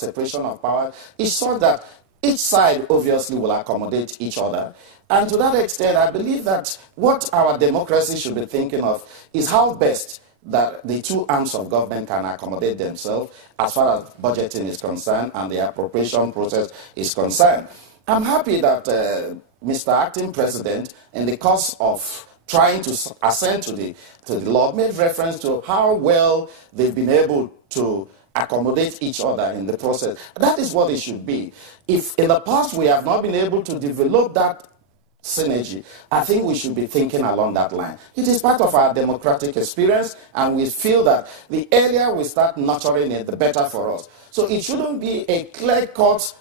separation of power is so that each side obviously will accommodate each other. And to that extent, I believe that what our democracy should be thinking of is how best that the two arms of government can accommodate themselves as far as budgeting is concerned and the appropriation process is concerned. I'm happy that Mr. Acting President, in the course of trying to assent to the law, made reference to how well they've been able to accommodate each other in the process. That is what it should be. If in the past we have not been able to develop that synergy, I think we should be thinking along that line. It is part of our democratic experience, and we feel that the earlier we start nurturing it, the better for us. So it shouldn't be a clear-cut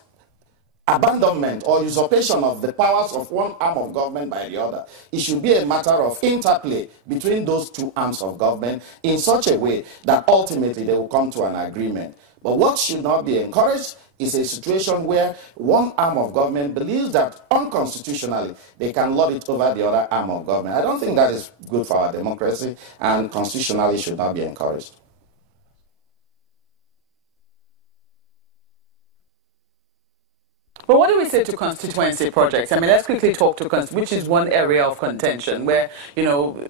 abandonment or usurpation of the powers of one arm of government by the other. It should be a matter of interplay between those two arms of government in such a way that ultimately they will come to an agreement. But what should not be encouraged is a situation where one arm of government believes that unconstitutionally they can lord it over the other arm of government. I don't think that is good for our democracy, and constitutionally should not be encouraged. But what do we say to constituency projects? I mean, let's quickly talk to which is one area of contention where, you know,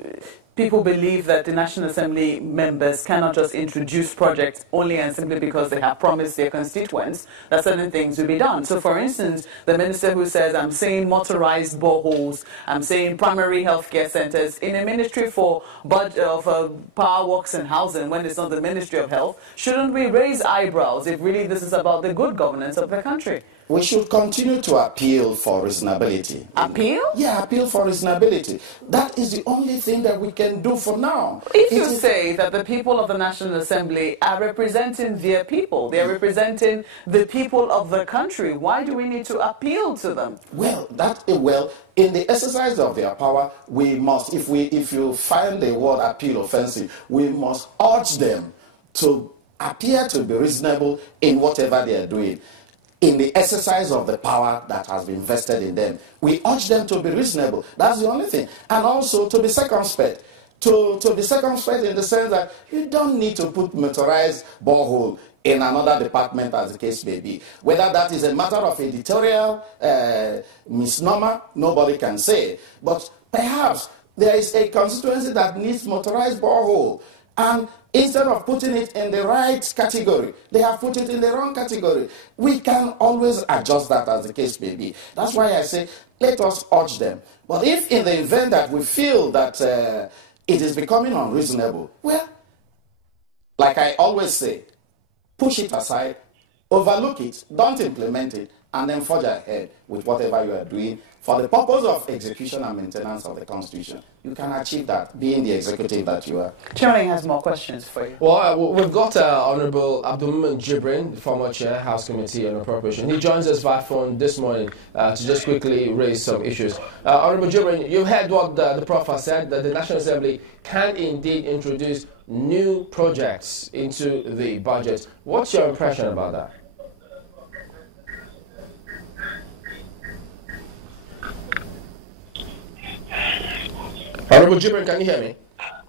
people believe that the National Assembly members cannot just introduce projects only and simply because they have promised their constituents that certain things will be done. So, for instance, the minister who says, I'm saying motorized boreholes, I'm saying primary healthcare centers, in a ministry for power works and housing, when it's not the Ministry of Health, shouldn't we raise eyebrows if really this is about the good governance of the country? We should continue to appeal for reasonability. Appeal? Yeah, appeal for reasonability. That is the only thing that we can do for now. If you say that the people of the National Assembly are representing their people, they are representing the people of the country, why do we need to appeal to them? Well, in the exercise of their power, we must, if you find the word appeal offensive, we must urge them to appear to be reasonable in whatever they are doing. In the exercise of the power that has been vested in them, we urge them to be reasonable. That's the only thing. And also to be circumspect. To be circumspect in the sense that you don't need to put motorized borehole in another department, as the case may be. Whether that is a matter of editorial misnomer, nobody can say. But perhaps there is a constituency that needs motorized borehole, and instead of putting it in the right category, they have put it in the wrong category. We can always adjust that, as the case may be. That's why I say, let us urge them. But if in the event that we feel that it is becoming unreasonable, well, like I always say, push it aside, overlook it, don't implement it, and then forge ahead with whatever you are doing for the purpose of execution and maintenance of the Constitution. You can achieve that, being the executive that you are. Chairman has more questions for you. Well, we've got Honourable Abdulmumin Jibrin, the former Chair, House Committee on Appropriation. He joins us via phone this morning to just quickly raise some issues. Honourable Jibrin, you heard what the Prof has said, that the National Assembly can indeed introduce new projects into the budget. What's your impression about that? Honourable Jibrin, can you hear me?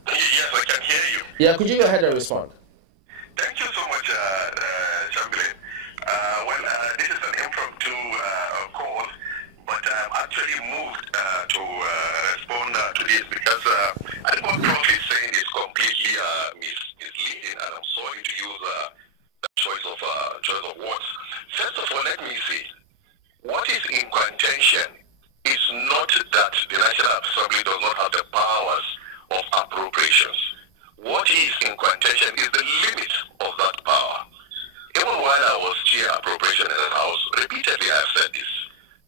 Yes, I can hear you. Yeah, could you go ahead and respond? Thank you so much, Chamberlain. This is an impromptu call, but I'm actually moved to respond to this because I think what Prof is saying is completely misleading, and I'm sorry to use the choice of words. First of all, let me say, what is in contention is not that the National Assembly does not have the powers of appropriations. What is in contention is the limit of that power. Even while I was chair appropriation in the House, repeatedly I have said this.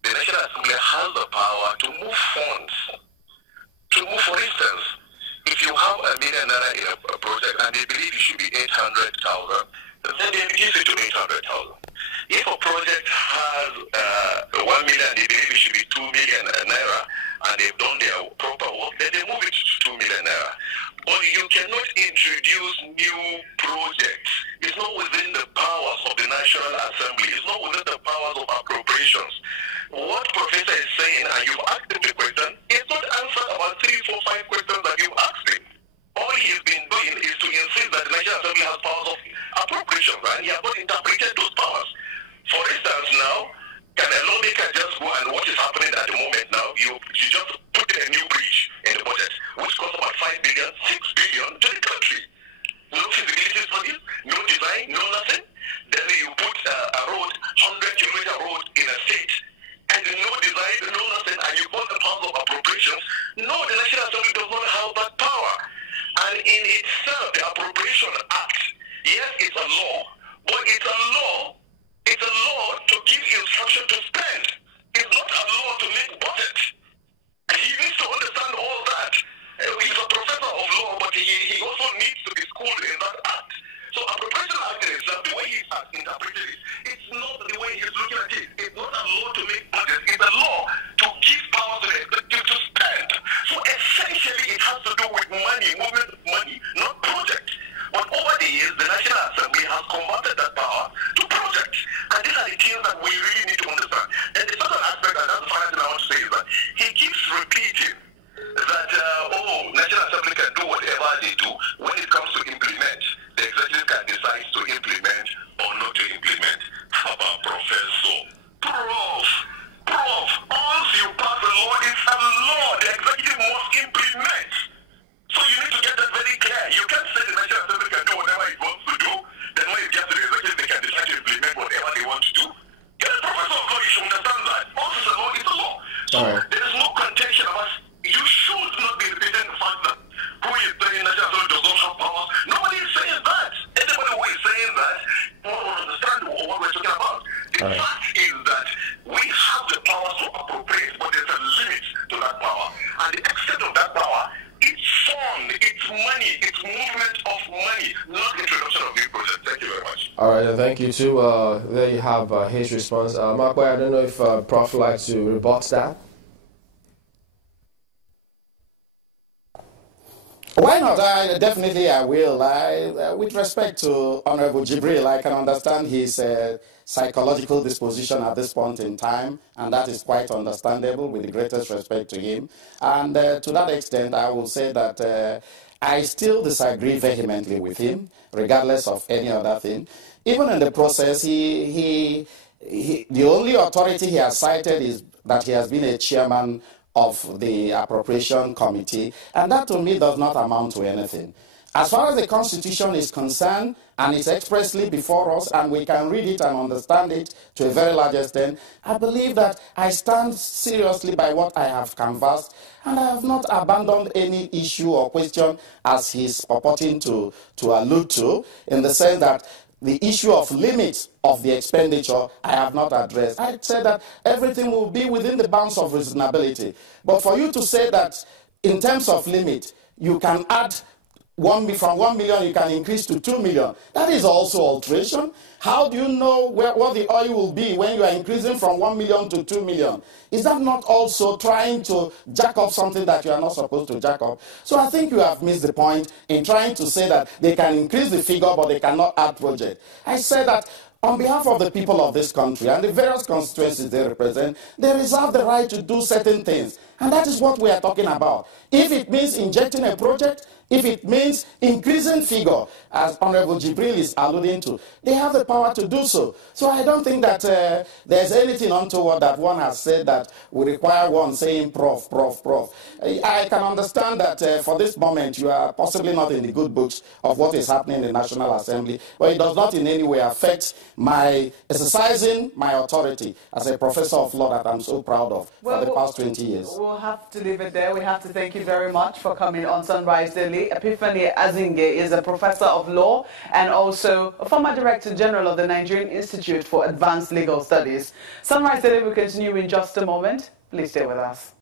The National Assembly has the power to move funds. For instance, if you have $1 million in a project and they believe it should be 800,000, then they reduce it to 800,000. If a project has 1 million, they believe it should be 2 million naira, and they've done their proper work, then they move it to 2 million naira. But you cannot introduce new projects. It's not within the powers of the National Assembly. It's not within the powers of appropriations. What Professor is saying, and you've asked him the question, is not answered about 3, 4, 5 questions that you've asked him. All he's been doing is to insist that the National Assembly has powers of appropriations, and he has not interpreted those powers. It's not the way he's looking at it. It's not a law to make budgets. It's a law to give power to the executive to spend. So essentially, it has to do with money, movement of money, not projects. But over the years, the National Assembly has converted that power to projects. And these are the things that we really need to understand. And the second aspect, and that's the final thing I want to say, is that he keeps repeating that, National Assembly can do whatever they do. When it comes to implement, the executive can decide to implement or not to implement. How about Professor? Prof, once you pass a law, it's a law. The executive must implement. So you need to get that very clear. You can't say the National Assembly can do whatever it wants to do. Then when it gets to the executive, they can decide to implement whatever they want to do. Get a professor of law, you should understand that. Once it's a law, it's a law. So there is no contention about. You should not be repeating the fact that who is saying National Assembly does not have power. Nobody is saying that. Anybody who is saying that won't understand what we're talking about. The fact is that we have the power to appropriate, but there's a limit to that power. And the extent of that power, it's fund, it's money, it's movement of money, not introduction of new projects. Thank you very much. All right, thank you too. There you have his response. Mark Boy, I don't know if Prof would like to rebut that. Why not? Definitely I will. With respect to Honorable Jibril, I can understand his psychological disposition at this point in time, and that is quite understandable, with the greatest respect to him. And to that extent, I will say that I still disagree vehemently with him, regardless of any other thing. Even in the process, the only authority he has cited is that he has been a chairman of the Appropriation Committee, and that to me does not amount to anything. As far as the Constitution is concerned, and it's expressly before us, and we can read it and understand it to a very large extent, I believe that I stand seriously by what I have canvassed, and I have not abandoned any issue or question as he's purporting to allude to, in the sense that the issue of limits of the expenditure I have not addressed. I said that everything will be within the bounds of reasonability. But for you to say that in terms of limit, you can add from 1 million, you can increase to 2 million. That is also alteration. How do you know what the oil will be when you are increasing from 1 million to 2 million? Is that not also trying to jack up something that you are not supposed to jack up? So I think you have missed the point in trying to say that they can increase the figure, but they cannot add project. I said that on behalf of the people of this country and the various constituencies they represent, they reserve the right to do certain things. And that is what we are talking about. If it means injecting a project, if it means increasing figure, as Honorable Jibril is alluding to, they have the power to do so. So I don't think that there's anything untoward that one has said that would require one saying prof. I can understand that for this moment you are possibly not in the good books of what is happening in the National Assembly, but it does not in any way affect my exercising my authority as a professor of law that I'm so proud of for the past 20 years. We'll have to leave it there. We have to thank you very much for coming on Sunrise Daily. Epiphany Azinge is a professor of law and also a former Director General of the Nigerian Institute for Advanced Legal Studies. Sunrise Daily will continue in just a moment. Please stay with us.